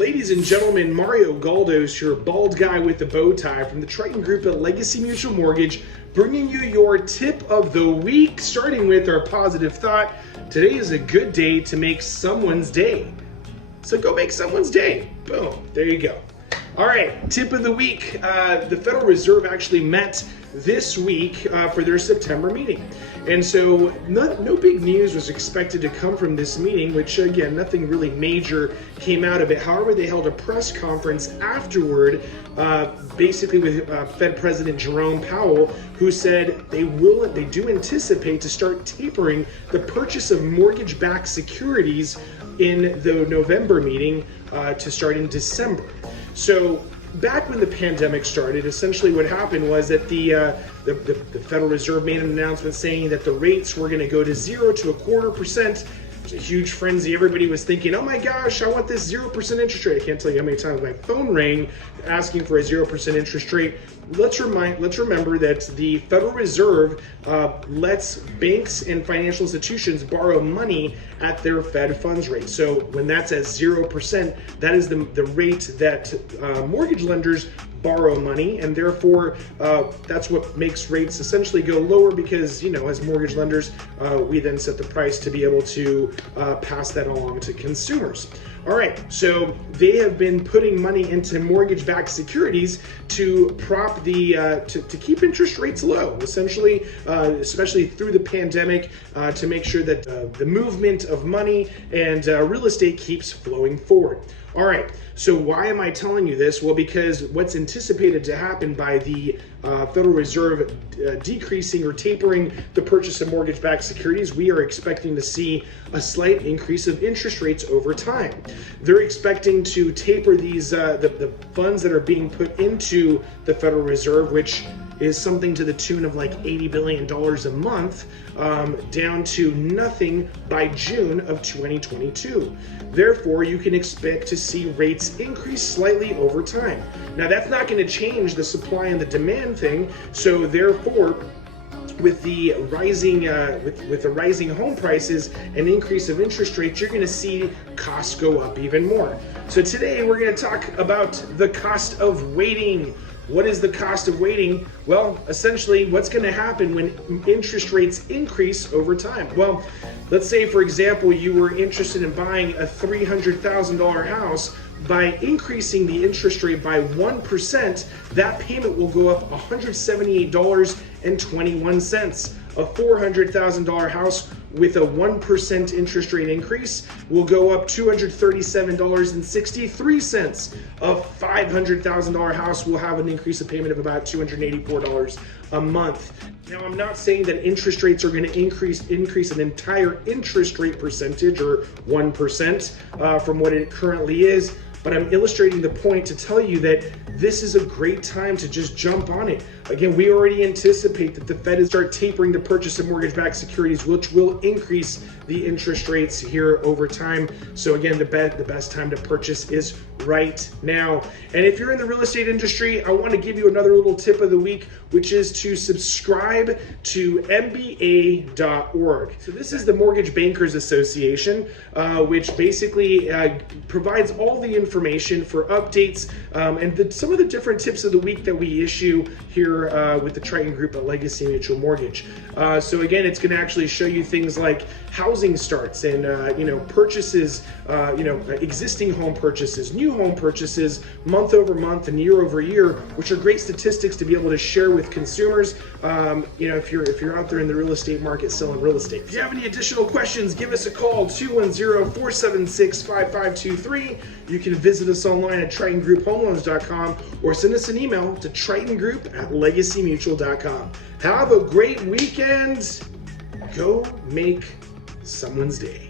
Ladies and gentlemen, Mario Galdos, your bald guy with the bow tie from the Triton Group at Legacy Mutual Mortgage, bringing you your tip of the week, starting with our positive thought. Today is a good day to make someone's day. So go make someone's day. Boom, there you go. All right, tip of the week. The Federal Reserve actually met this week for their September meeting. And so no big news was expected to come from this meeting, which again, nothing really major came out of it. However, they held a press conference afterward, basically with Fed President Jerome Powell, who said they do anticipate to start tapering the purchase of mortgage-backed securities in the November meeting to start in December. So back when the pandemic started, essentially what happened was that the Federal Reserve made an announcement saying that the rates were going to go to 0 to 0.25%. It was a huge frenzy. Everybody was thinking, oh my gosh, I want this 0% interest rate. I can't tell you how many times my phone rang asking for a 0% interest rate. Let's remember that the Federal Reserve lets banks and financial institutions borrow money at their Fed funds rate. So when that's at 0%, that is the rate that mortgage lenders borrow money, and therefore that's what makes rates essentially go lower, because as mortgage lenders we then set the price to be able to pass that along to consumers. All right, so they have been putting money into mortgage-backed securities to prop to keep interest rates low, essentially, especially through the pandemic, to make sure that the movement of money and real estate keeps flowing forward. All right, so why am I telling you this? Well, because what's anticipated to happen by the Federal Reserve decreasing or tapering the purchase of mortgage-backed securities, we are expecting to see a slight increase of interest rates over time. They're expecting to taper these the funds that are being put into the Federal Reserve, which is something to the tune of like $80 billion a month, down to nothing by June of 2022. Therefore, you can expect to see rates increase slightly over time. Now, that's not going to change the supply and the demand thing. So therefore, with the rising with the rising home prices and increase of interest rates, you're going to see costs go up even more. So today we're going to talk about the cost of waiting. What is the cost of waiting? Well, essentially, what's going to happen when interest rates increase over time? Well, let's say, for example, you were interested in buying a $300,000 house. By increasing the interest rate by 1%, that payment will go up $178.21. A $400,000 house with a 1% interest rate increase will go up $237.63. A $500,000 house will have an increase of payment of about $284 a month. Now, I'm not saying that interest rates are going to increase an entire interest rate percentage or 1% from what it currently is, but I'm illustrating the point to tell you that this is a great time to just jump on it. Again, we already anticipate that the Fed will start tapering the purchase of mortgage-backed securities, which will increase the interest rates here over time. So again, the best time to purchase is right now. And if you're in the real estate industry, I want to give you another little tip of the week, which is to subscribe to MBA.org. So this is the Mortgage Bankers Association, which basically provides all the information for updates and some of the different tips of the week that we issue here with the Triton Group at Legacy Mutual Mortgage. So again, it's going to actually show you things like housing starts and purchases, existing home purchases, new home purchases, month over month and year over year, which are great statistics to be able to share with consumers. If you're out there in the real estate market selling real estate. If you have any additional questions, give us a call, 210-476-5523. You can visit us online at TritonGroupHomeLoans.com or send us an email to TritonGroup@LegacyMutual.com. Have a great weekend. Go make someone's day.